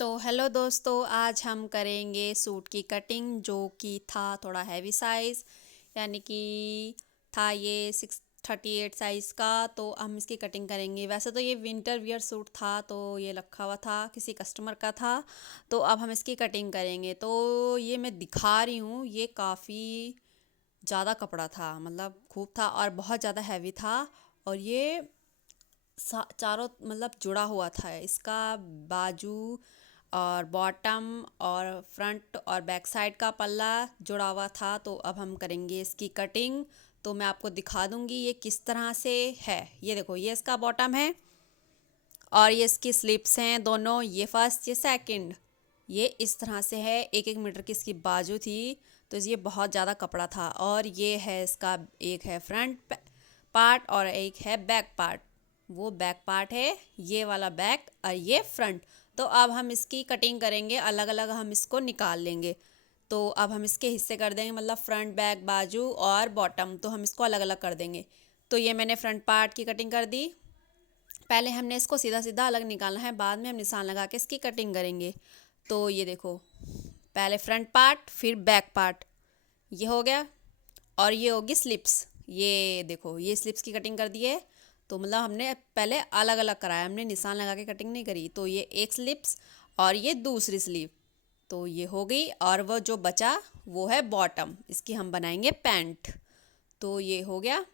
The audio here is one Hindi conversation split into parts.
तो हेलो दोस्तों, आज हम करेंगे सूट की कटिंग जो कि था थोड़ा हैवी साइज़, यानी कि था ये 638 साइज़ का। तो हम इसकी कटिंग करेंगे। वैसे तो ये विंटर वियर सूट था, तो ये रखा हुआ था, किसी कस्टमर का था। तो अब हम इसकी कटिंग करेंगे। तो ये मैं दिखा रही हूँ, ये काफ़ी ज़्यादा कपड़ा था, मतलब खूब था और बहुत ज़्यादा हैवी था। और ये चारों मतलब जुड़ा हुआ था इसका, बाजू और बॉटम और फ्रंट और बैक साइड का पल्ला जुड़ा हुआ था। तो अब हम करेंगे इसकी कटिंग। तो मैं आपको दिखा दूंगी ये किस तरह से है। ये देखो, ये इसका बॉटम है और ये इसकी स्लिप्स हैं दोनों, ये फर्स्ट ये सेकंड। ये इस तरह से है, 1-1 मीटर की इसकी बाजू थी। तो ये बहुत ज़्यादा कपड़ा था। और ये है इसका, एक है फ्रंट पार्ट और एक है बैक पार्ट। वो बैक पार्ट है, ये वाला बैक और ये फ्रंट। तो अब हम इसकी कटिंग करेंगे, अलग अलग हम इसको निकाल लेंगे। तो अब हम इसके हिस्से कर देंगे, मतलब फ्रंट बैक बाजू और बॉटम, तो हम इसको अलग अलग कर देंगे। तो ये मैंने फ्रंट पार्ट की कटिंग कर दी। पहले हमने इसको सीधा सीधा अलग निकालना है, बाद में हम निशान लगा के इसकी कटिंग करेंगे। तो ये देखो, पहले फ्रंट पार्ट फिर बैक पार्ट, ये हो गया। और ये होगी स्लिप्स, ये देखो, ये स्लिप्स की कटिंग कर दी है। तो मतलब हमने पहले अलग अलग कराया, हमने निशान लगा के कटिंग नहीं करी। तो ये एक स्लिप्स और ये दूसरी स्लीव, तो ये हो गई। और वो जो बचा वो है बॉटम, इसकी हम बनाएंगे पैंट। तो ये हो गया।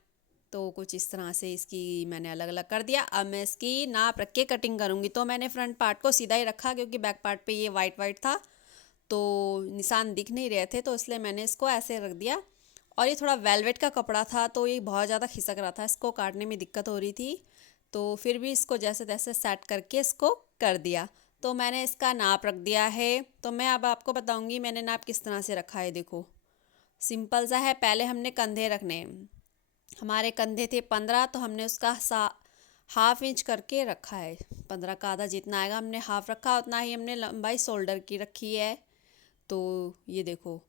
तो कुछ इस तरह से इसकी मैंने अलग अलग कर दिया। अब मैं इसकी नाप रख के कटिंग करूँगी। तो मैंने फ्रंट पार्ट को सीधा ही रखा, क्योंकि बैक पार्ट पे ये वाइट वाइट था तो निशान दिख नहीं रहे थे, तो इसलिए मैंने इसको ऐसे रख दिया। और ये थोड़ा वेलवेट का कपड़ा था, तो ये बहुत ज़्यादा खिसक रहा था, इसको काटने में दिक्कत हो रही थी। तो फिर भी इसको जैसे तैसे सेट करके इसको कर दिया। तो मैंने इसका नाप रख दिया है। तो मैं अब आपको बताऊंगी मैंने नाप किस तरह से रखा है। देखो, सिंपल सा है। पहले हमने कंधे रखने हैं। हमारे कंधे थे 15, तो हमने उसका हाफ इंच करके रखा है। 15 का आधा जितना आएगा हमने हाफ रखा, उतना ही हमने लंबाई शोल्डर की रखी है। तो ये देखो,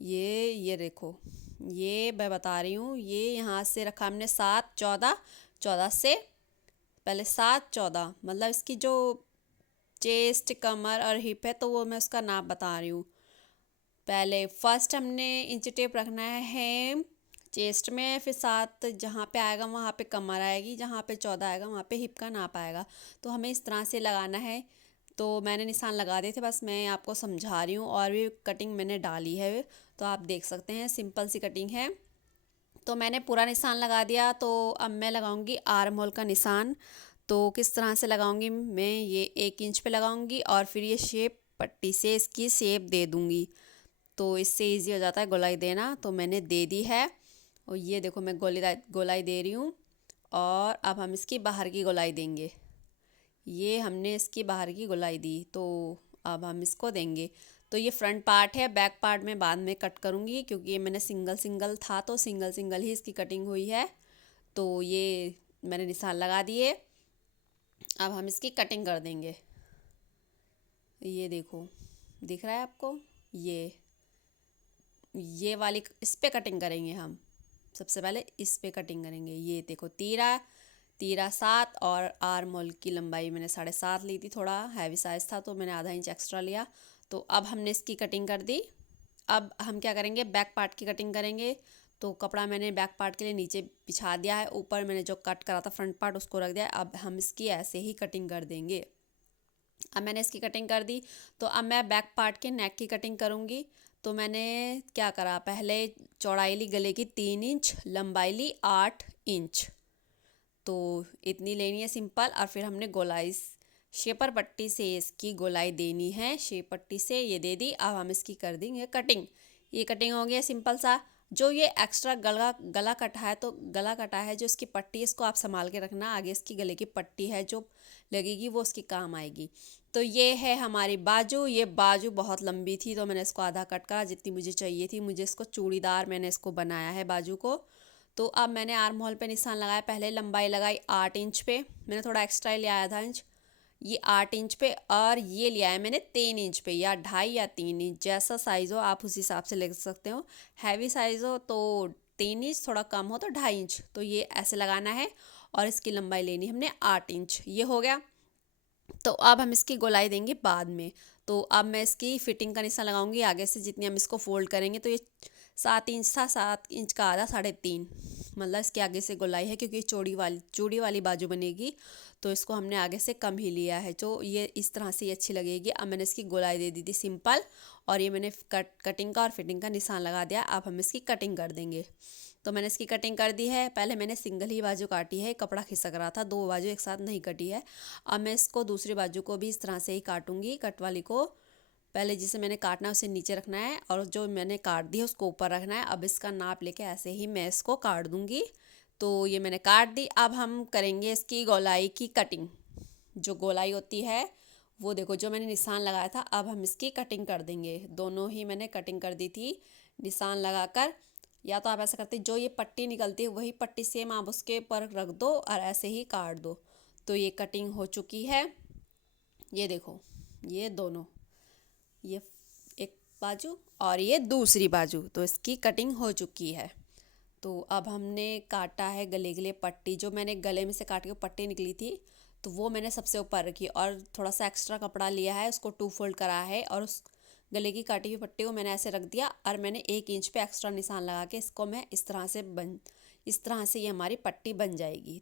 ये देखो, ये मैं बता रही हूँ, ये यहाँ से रखा हमने 7-14, 14 से पहले 7-14, मतलब इसकी जो चेस्ट कमर और हिप है, तो वो मैं उसका नाप बता रही हूँ। पहले फर्स्ट हमने इंच टेप रखना है चेस्ट में, फिर 7 जहाँ पे आएगा वहाँ पे कमर आएगी, जहाँ पे 14 आएगा वहाँ पे हिप का नाप आएगा। तो हमें इस तरह से लगाना है। तो मैंने निशान लगा दिए थे, बस मैं आपको समझा रही हूँ। और भी कटिंग मैंने डाली है, तो आप देख सकते हैं, सिंपल सी कटिंग है। तो मैंने पूरा निशान लगा दिया। तो अब मैं लगाऊंगी आर्म होल का निशान। तो किस तरह से लगाऊंगी मैं, ये 1 इंच पे लगाऊंगी और फिर ये शेप पट्टी से इसकी शेप दे दूंगी। तो इससे इजी हो जाता है गोलाई देना। तो मैंने दे दी है। और ये देखो, मैं गोलाई दे रही हूँ। और अब हम इसकी बाहर की गोलाई देंगे। ये हमने इसकी बाहर की गोलाई दी, तो अब हम इसको देंगे। तो ये फ्रंट पार्ट है, बैक पार्ट में बाद में कट करूँगी, क्योंकि ये मैंने सिंगल सिंगल था, तो सिंगल सिंगल ही इसकी कटिंग हुई है। तो ये मैंने निशान लगा दिए। अब हम इसकी कटिंग कर देंगे। ये देखो, दिख रहा है आपको, ये वाली इस पे कटिंग करेंगे हम। सबसे पहले इस पे कटिंग करेंगे। ये देखो, तीरा तीरा 7 और आर्म होल की लंबाई मैंने 7.5 ली थी, थोड़ा हैवी साइज़ था तो मैंने आधा इंच एक्स्ट्रा लिया। तो अब हमने इसकी कटिंग कर दी। अब हम क्या करेंगे, बैक पार्ट की कटिंग करेंगे। तो कपड़ा मैंने बैक पार्ट के लिए नीचे बिछा दिया है, ऊपर मैंने जो कट करा था फ्रंट पार्ट उसको रख दिया है। अब हम इसकी ऐसे ही कटिंग कर देंगे। अब मैंने इसकी कटिंग कर दी। तो अब मैं बैक पार्ट के नेक की कटिंग करूँगी। तो मैंने क्या करा, पहले चौड़ाई ली गले की 3 इंच, लंबाई ली 8 इंच। तो इतनी लेनी है सिंपल। और फिर हमने गोलाई शेपर पट्टी से इसकी गोलाई देनी है, शेप पट्टी से ये दे दी। अब हम इसकी कर देंगे कटिंग। ये कटिंग हो गया सिंपल सा। जो ये एक्स्ट्रा गला गला कटा है, तो गला कटा है जो इसकी पट्टी है, इसको आप संभाल के रखना। आगे इसकी गले की पट्टी है जो लगेगी, वो उसकी काम आएगी। तो ये है हमारी बाजू। ये बाजू बहुत लंबी थी, तो मैंने इसको आधा कट करा, जितनी मुझे चाहिए थी। मुझे इसको चूड़ीदार मैंने इसको बनाया है बाजू को। तो अब मैंने आर्म होल पे निशान लगाया। पहले लंबाई लगाई 8 इंच पे, मैंने थोड़ा एक्स्ट्रा लिया आधा इंच। ये 8 इंच पे, और ये लिया है मैंने 3 इंच पे, या 2.5 या 3 इंच, जैसा साइज़ हो आप उस हिसाब से ले सकते हो। हैवी साइज़ हो तो 3 इंच, थोड़ा कम हो तो 2.5 इंच। तो ये ऐसे लगाना है। और इसकी लंबाई लेनी हमने 8 इंच। ये हो गया। तो अब हम इसकी गोलाई देंगे बाद में। तो अब मैं इसकी फिटिंग का निशान लगाऊंगी आगे से, जितनी हम इसको फोल्ड करेंगे। तो ये 7 इंच था, 7 इंच का आधा 3.5, मतलब इसके आगे से गोलाई है, क्योंकि चूड़ी वाली बाजू बनेगी। तो इसको हमने आगे से कम ही लिया है, जो ये इस तरह से ये अच्छी लगेगी। अब मैंने इसकी गोलाई दे दी थी सिंपल, और ये मैंने कटिंग का और फिटिंग का निशान लगा दिया। अब हम इसकी कटिंग कर देंगे। तो मैंने इसकी कटिंग कर दी है। पहले मैंने सिंगल ही बाजू काटी है, कपड़ा खिसक रहा था, दो बाजू एक साथ नहीं कटी है। अब मैं इसको दूसरी बाजू को भी इस तरह से ही काटूंगी, कट वाली को। पहले जिसे मैंने काटना है उसे नीचे रखना है, और जो मैंने काट दी है उसको ऊपर रखना है। अब इसका नाप लेके ऐसे ही मैं इसको काट दूंगी। तो ये मैंने काट दी। अब हम करेंगे इसकी गोलाई की कटिंग। जो गोलाई होती है वो देखो, जो मैंने निशान लगाया था, अब हम इसकी कटिंग कर देंगे। दोनों ही मैंने कटिंग कर दी थी निशान लगाकर। या तो आप ऐसा करते, जो ये पट्टी निकलती है वही पट्टी सेम आप उसके ऊपर रख दो और ऐसे ही काट दो। तो ये कटिंग हो चुकी है। ये देखो, ये दोनों, ये एक बाजू और ये दूसरी बाजू, तो इसकी कटिंग हो चुकी है। तो अब हमने काटा है गले के लिए पट्टी। जो मैंने गले में से काट के पट्टी निकली थी, तो वो मैंने सबसे ऊपर रखी, और थोड़ा सा एक्स्ट्रा कपड़ा लिया है, उसको 2 फोल्ड करा है, और उस गले की काटी हुई पट्टी को मैंने ऐसे रख दिया, और मैंने 1 इंच पे एक्स्ट्रा निशान लगा के इसको मैं इस तरह से ये हमारी पट्टी बन जाएगी।